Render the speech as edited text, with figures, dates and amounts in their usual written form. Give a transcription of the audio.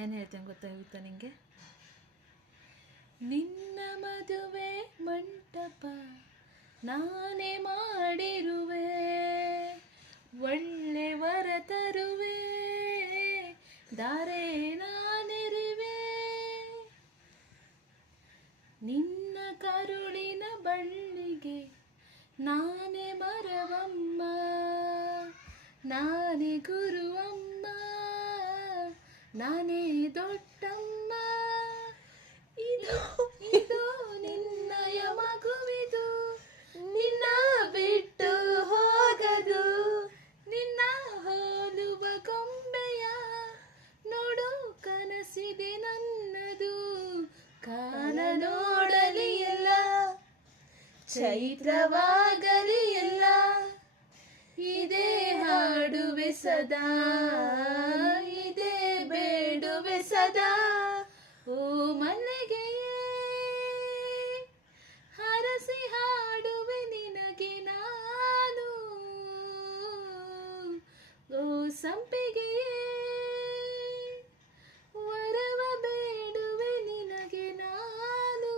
ಏನು ಹೇಳ್ತೇನೆ ಗೊತ್ತಾಗುತ್ತಾ ನಿಂಗೆ? ನಿನ್ನ ಮದುವೆ ಮಂಟಪ ನಾನೇ ಮಾಡಿರುವೆ, ಒಳ್ಳೆ ವರ ತರುವೆ, ದಾರೆ ನಾನೆರಿವೆ. ನಿನ್ನ ಕರುಳಿನ ಬಳ್ಳಿಗೆ ನಾನೇ ಮರವಮ್ಮ, ನಾನೇ ಗುರುವಮ್ಮ, ನಾನೇ ದೊಡ್ಡಮ್ಮ. ಇದು ಇದು ನಿನ್ನಯ ಮಗುವಿದು, ನಿನ್ನ ಬಿಟ್ಟು ಹೋಗದು. ನಿನ್ನ ಹೋಲುವ ಗೊಂಬೆಯ ನೋಡು ಕನಸಿದೆ ನನ್ನದು. ಕಾಲ ನೋಡಲಿ ಎಲ್ಲ, ಚೈತ್ರವಾಗಲಿ ಎಲ್ಲ, ಇದೇ ಹಾಡುವೆ ಸದಾ, ಇದೇ ಬೇಡುವೆ ಸದಾ. ಓ ಮಲ್ಲಿಗೆ ಹರಸಿ ಹಾಡುವೆ ನಿನಗೆ ನಾನು, ಓ ಸಂಪಿಗೆ ವರವ ಬೇಡುವೆ ನಿನಗೆ ನಾನು.